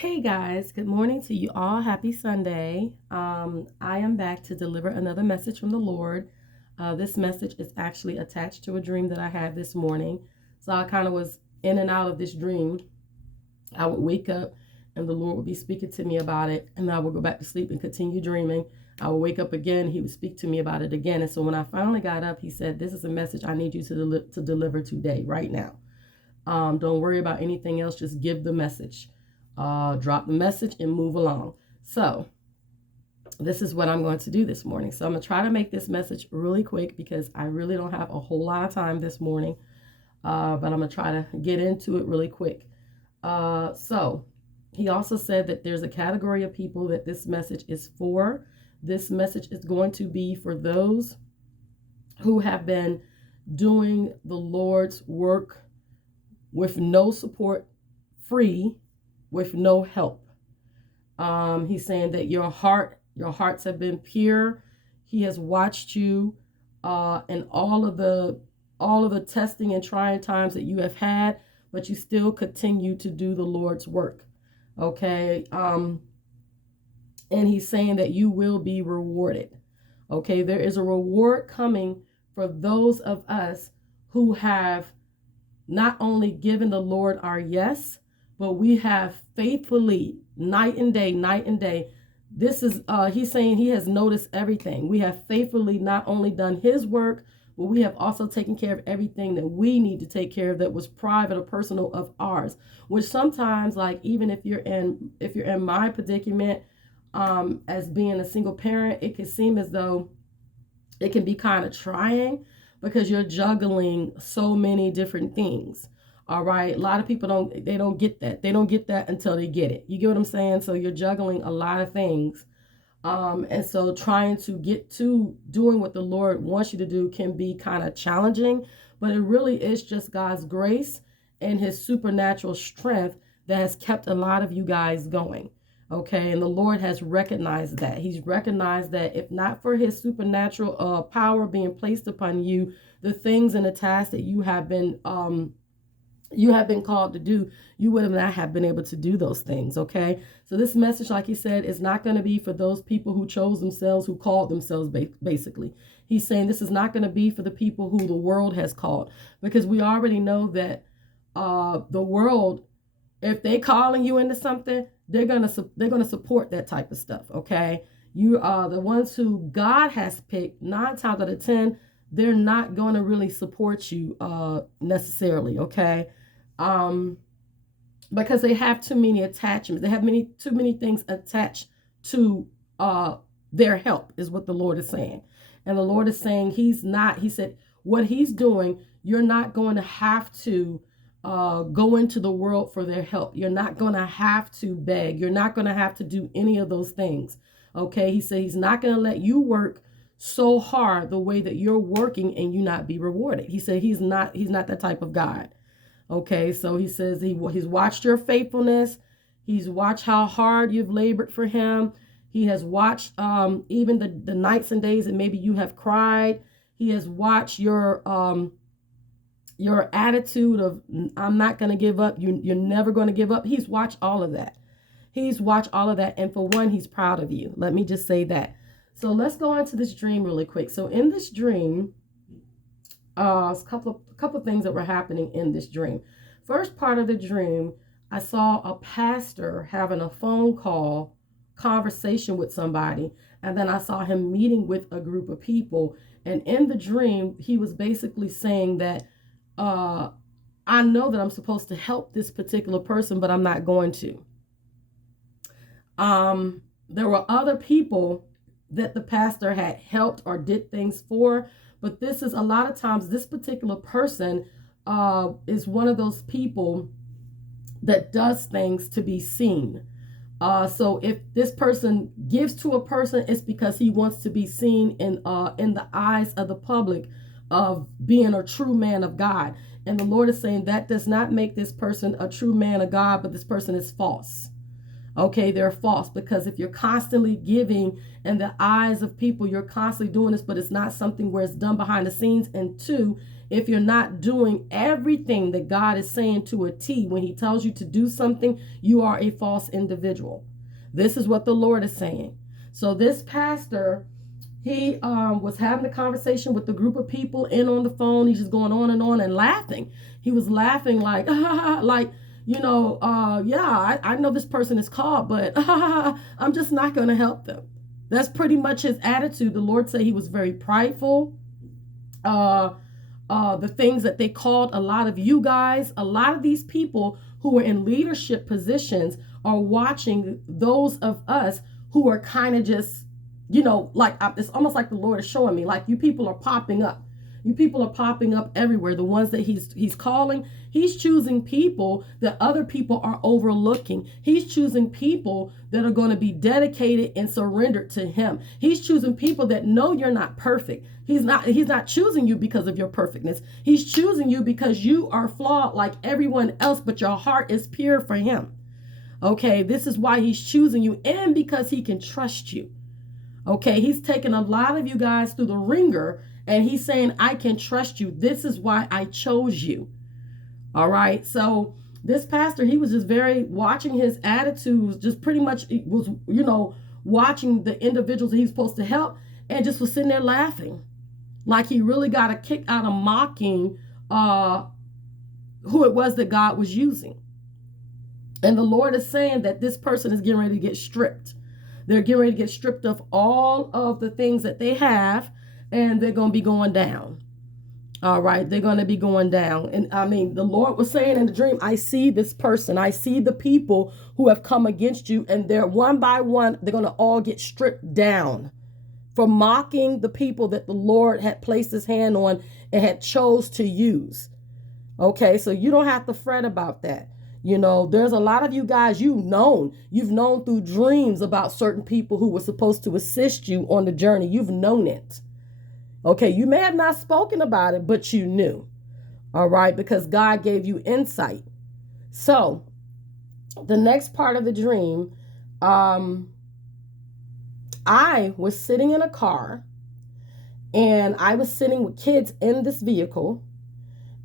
Hey guys, good morning to you all. Happy Sunday. I am back to deliver another message from the Lord. This message is actually attached to a dream that I had this morning. So I kind of was in and out of this dream. I would wake up and the Lord would be speaking to me about it, and I would go back to sleep and continue dreaming. I would wake up again, He would speak to me about it again. And so when I finally got up, He said, "This is a message I need you to deliver today, right now. Don't worry about anything else. Just give the message. Drop the message and move along." So this is what I'm going to do this morning. So I'm going to try to make this message really quick because I really don't have a whole lot of time this morning. But I'm going to try to get into it really quick. So he also said that there's a category of people that this message is for. This message is going to be for those who have been doing the Lord's work with no support, free, with no help. He's saying that your hearts have been pure. He has watched you in all of the testing and trying times that you have had, but you still continue to do the Lord's work. Okay. And he's saying that you will be rewarded. Okay, there is a reward coming for those of us who have not only given the Lord our yes, but we have faithfully night and day. This is he's saying he has noticed everything. We have faithfully not only done his work, but we have also taken care of everything that we need to take care of that was private or personal of ours. Which sometimes, like, even if you're in my predicament, as being a single parent, it can seem as though it can be kind of trying because you're juggling so many different things. All right. A lot of people don't get that. They don't get that until they get it. You get what I'm saying? So you're juggling a lot of things. And so trying to get to doing what the Lord wants you to do can be kind of challenging, but it really is just God's grace and his supernatural strength that has kept a lot of you guys going. Okay, and the Lord has recognized that. He's recognized that if not for his supernatural power being placed upon you, the things and the tasks that you have been called to do, you would have not have been able to do those things. Okay, so this message, like he said, is not going to be for those people who chose themselves, who called themselves. Basically, he's saying this is not going to be for the people who the world has called, because we already know that the world, if they calling you into something, they're gonna support that type of stuff. Okay, you are the ones who God has picked. 9 times out of 10, they're not going to really support you necessarily. Okay, because they have too many attachments. They have too many things attached to their help, is what the Lord is saying. And the Lord is saying he's not. He said what he's doing, you're not going to have to go into the world for their help. You're not going to have to beg. You're not going to have to do any of those things. Okay. He said he's not going to let you work so hard the way that you're working and you not be rewarded. He said he's not that type of God. Okay. So he says he's watched your faithfulness. He's watched how hard you've labored for him. He has watched even the nights and days that maybe you have cried. He has watched your attitude of I'm not going to give up. You're never going to give up. He's watched all of that. And for one, he's proud of you. Let me just say that. So let's go into this dream really quick. So in this dream, a couple of things that were happening in this dream. First part of the dream, I saw a pastor having a phone call conversation with somebody, and then I saw him meeting with a group of people. And in the dream, he was basically saying that I know that I'm supposed to help this particular person, but I'm not going to. There were other people that the pastor had helped or did things for, but this is a lot of times this particular person is one of those people that does things to be seen. So if this person gives to a person, it's because he wants to be seen in the eyes of the public of being a true man of God. And the Lord is saying that does not make this person a true man of God, but this person is false. Okay, they're false, because if you're constantly giving in the eyes of people, you're constantly doing this, but it's not something where it's done behind the scenes. And two, if you're not doing everything that God is saying to a T, when he tells you to do something, you are a false individual. This is what the Lord is saying. So this pastor, he was having a conversation with a group of people in on the phone. He's just going on and laughing. He was laughing like, like, yeah, I know this person is called, but I'm just not going to help them. That's pretty much his attitude. The Lord said he was very prideful. The things that they called a lot of you guys, a lot of these people who are in leadership positions are watching those of us who are kind of just, like it's almost like the Lord is showing me, like, you people are popping up. You people are popping up everywhere. The ones that he's calling, he's choosing people that other people are overlooking. He's choosing people that are going to be dedicated and surrendered to him. He's choosing people that know you're not perfect. He's not choosing you because of your perfectness. He's choosing you because you are flawed like everyone else, but your heart is pure for him. Okay, this is why he's choosing you, and because he can trust you. Okay, he's taken a lot of you guys through the ringer, and he's saying, I can trust you. This is why I chose you. All right. So this pastor, he was just very watching his attitudes, just pretty much was, watching the individuals that he's supposed to help, and just was sitting there laughing. Like he really got a kick out of mocking who it was that God was using. And the Lord is saying that this person is getting ready to get stripped. They're getting ready to get stripped of all of the things that they have, and they're going to be going down. All right, they're going to be going down. And I mean, the Lord was saying in the dream, I see this person. I see the people who have come against you, and they're one by one, they're going to all get stripped down for mocking the people that the Lord had placed his hand on and had chose to use. Okay, so you don't have to fret about that. There's a lot of you guys you've known through dreams about certain people who were supposed to assist you on the journey. You've known it. Okay, you may have not spoken about it, but you knew. All right, because God gave you insight. So the next part of the dream, I was sitting in a car, and I was sitting with kids in this vehicle,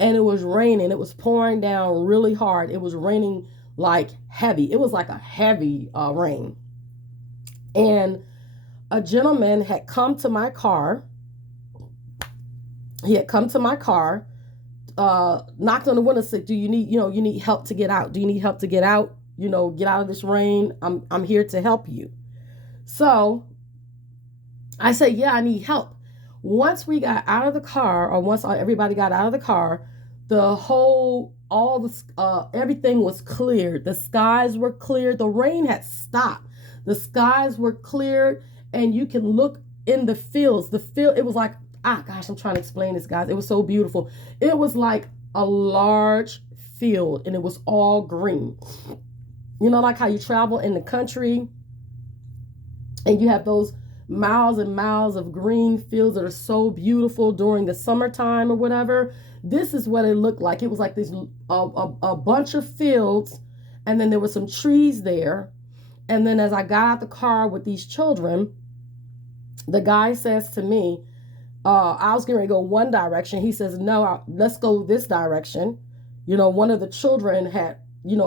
and it was raining. It was pouring down really hard. It was raining like heavy. It was like a heavy rain. And a gentleman had come to my car. He had come to my car, knocked on the window, said, do you need help to get out? Do you need help to get out? Get out of this rain. I'm here to help you. So I said, yeah, I need help. Once we got out of the car, or once everybody got out of the car, everything was cleared. The skies were cleared. The rain had stopped. The skies were cleared, and you can look in the fields. It was like, I'm trying to explain this, guys. It was so beautiful. It was like a large field, and it was all green. Like how you travel in the country, and you have those miles and miles of green fields that are so beautiful during the summertime or whatever. This is what it looked like. It was like this a bunch of fields, and then there were some trees there. And then as I got out the car with these children, the guy says to me, I was going to go one direction. He says, no, let's go this direction. One of the children had,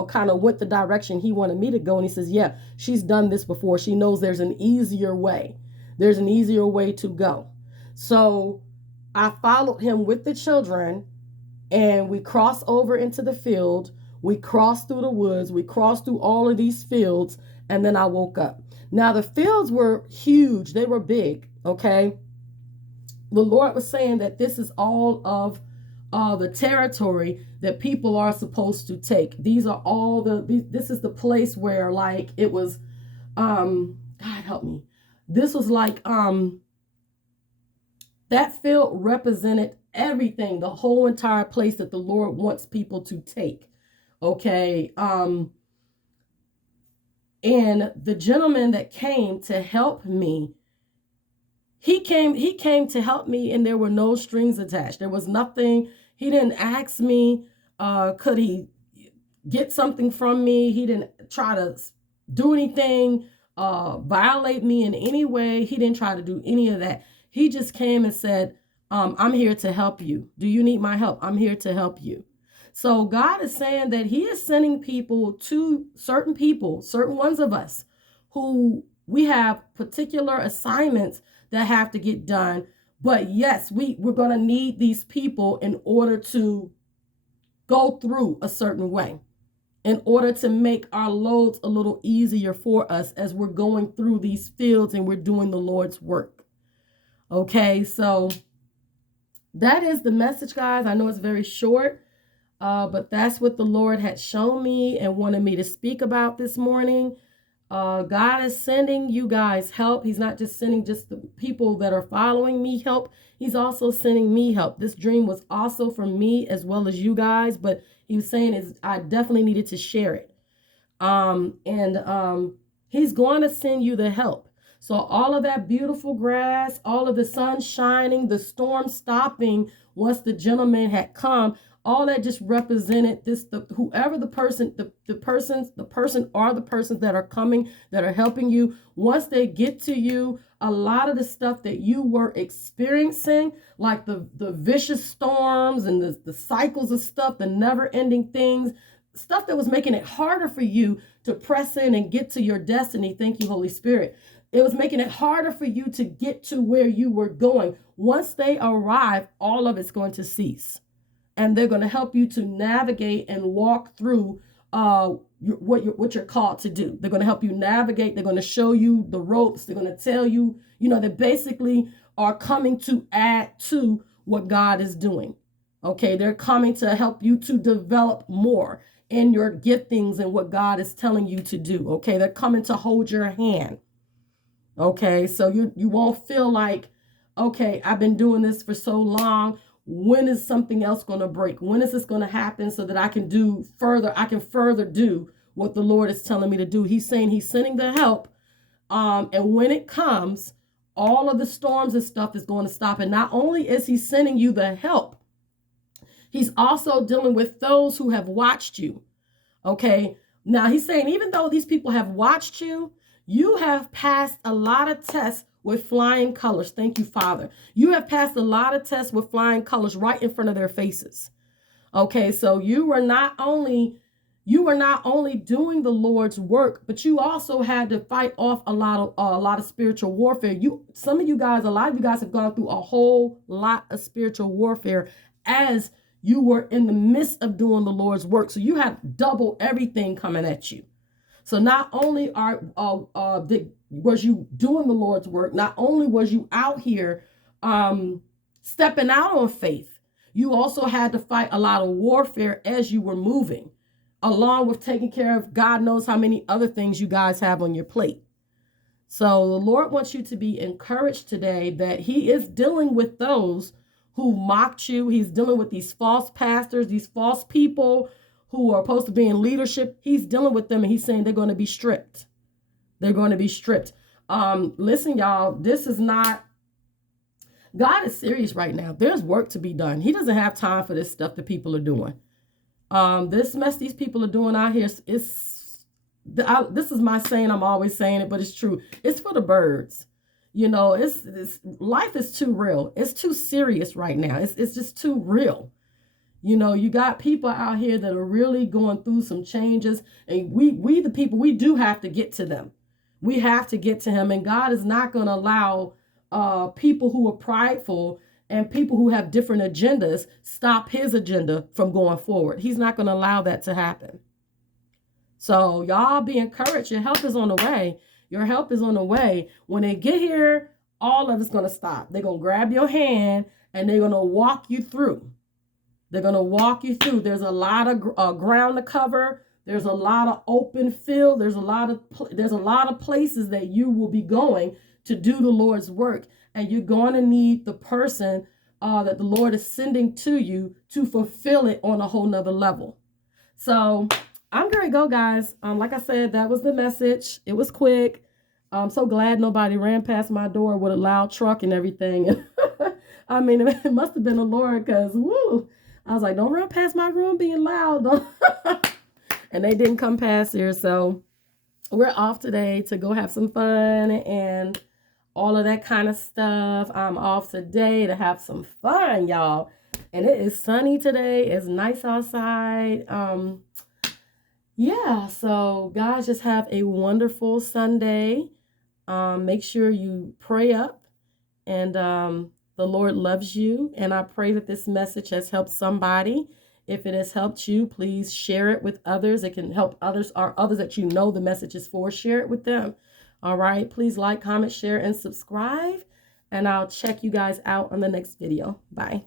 kind of went the direction he wanted me to go. And he says, yeah, she's done this before. She knows there's an easier way. There's an easier way to go. So I followed him with the children, and we crossed over into the field. We crossed through the woods. We crossed through all of these fields, and then I woke up. Now, the fields were huge. They were big, okay? The Lord was saying that this is all of the territory that people are supposed to take. These are all this is the place where, like, it was, God help me. This was like, that field represented everything, the whole entire place that the Lord wants people to take. Okay. And the gentleman that came to help me, he came to help me, and there were no strings attached. There was nothing. He didn't ask me, could he get something from me? He didn't try to do anything, violate me in any way. He didn't try to do any of that. He just came and said, I'm here to help you. Do you need my help? I'm here to help you. So God is saying that he is sending people, certain ones of us who we have particular assignments that have to get done. But yes, we're going to need these people in order to go through a certain way, in order to make our loads a little easier for us as we're going through these fields and we're doing the Lord's work. Okay, so that is the message, guys. I know it's very short, but that's what the Lord had shown me and wanted me to speak about this morning. God is sending you guys help. He's not just sending just the people that are following me help. He's also sending me help. This dream was also for me as well as you guys, but he was saying I definitely needed to share it. He's going to send you the help. So all of that beautiful grass, all of the sun shining, the storm stopping once the gentleman had come, all that just represented whoever the person or the persons that are coming, that are helping you. Once they get to you, a lot of the stuff that you were experiencing, like the vicious storms and the cycles of stuff, the never ending things, stuff that was making it harder for you to press in and get to your destiny. Thank you, Holy Spirit. It was making it harder for you to get to where you were going. Once they arrive, all of it's going to cease. And they're going to help you to navigate and walk through what you're called to do. They're going to help you navigate. They're going to show you the ropes. They're going to tell you, they basically are coming to add to what God is doing. Okay, they're coming to help you to develop more in your giftings and what God is telling you to do. Okay, they're coming to hold your hand. Okay, so you won't feel like, okay, I've been doing this for so long. When is something else going to break? When is this going to happen so that I can further do what the Lord is telling me to do? He's saying he's sending the help. And when it comes, all of the storms and stuff is going to stop. And not only is he sending you the help, he's also dealing with those who have watched you. Okay. Now he's saying, even though these people have watched you, you have passed a lot of tests with flying colors. Thank you, Father. You have passed a lot of tests with flying colors right in front of their faces. Okay, so you were not only doing the Lord's work, but you also had to fight off a lot of spiritual warfare. A lot of you guys have gone through a whole lot of spiritual warfare as you were in the midst of doing the Lord's work. So you had double everything coming at you. So not only was you doing the Lord's work, not only was you out here stepping out on faith, you also had to fight a lot of warfare as you were moving, along with taking care of God knows how many other things you guys have on your plate. So the Lord wants you to be encouraged today that he is dealing with those who mocked you. He's dealing with these false pastors, these false people who are supposed to be in leadership. He's dealing with them and he's saying they're going to be stripped. They're going to be stripped. Listen, y'all, this is not, God is serious right now. There's work to be done. He doesn't have time for this stuff that people are doing. This mess these people are doing out here this is my saying. I'm always saying it, but it's true. It's for the birds. Life is too real. It's too serious right now. It's just too real. You got people out here that are really going through some changes, and we the people, we do have to get to them. We have to get to him, and God is not going to allow people who are prideful and people who have different agendas stop his agenda from going forward. He's not going to allow that to happen. So y'all be encouraged. Your help is on the way. Your help is on the way. When they get here, all of it's going to stop. They're going to grab your hand and they're going to walk you through. They're going to walk you through. There's a lot of ground to cover. There's a lot of open field. There's a lot of places that you will be going to do the Lord's work. And you're going to need the person that the Lord is sending to you to fulfill it on a whole nother level. So I'm going to go, guys. Like I said, that was the message. It was quick. I'm so glad nobody ran past my door with a loud truck and everything. I mean, it must have been the Lord, because, woo, I was like, don't run past my room being loud. And they didn't come past here. So we're off today to go have some fun and all of that kind of stuff. I'm off today to have some fun, y'all. And it is sunny today. It's nice outside. Yeah, so guys, just have a wonderful Sunday. Make sure you pray up, and the Lord loves you. And I pray that this message has helped somebody. If it has helped you, please share it with others. It can help others, or others that you know the message is for. Share it with them. All right. Please like, comment, share, and subscribe. And I'll check you guys out on the next video. Bye.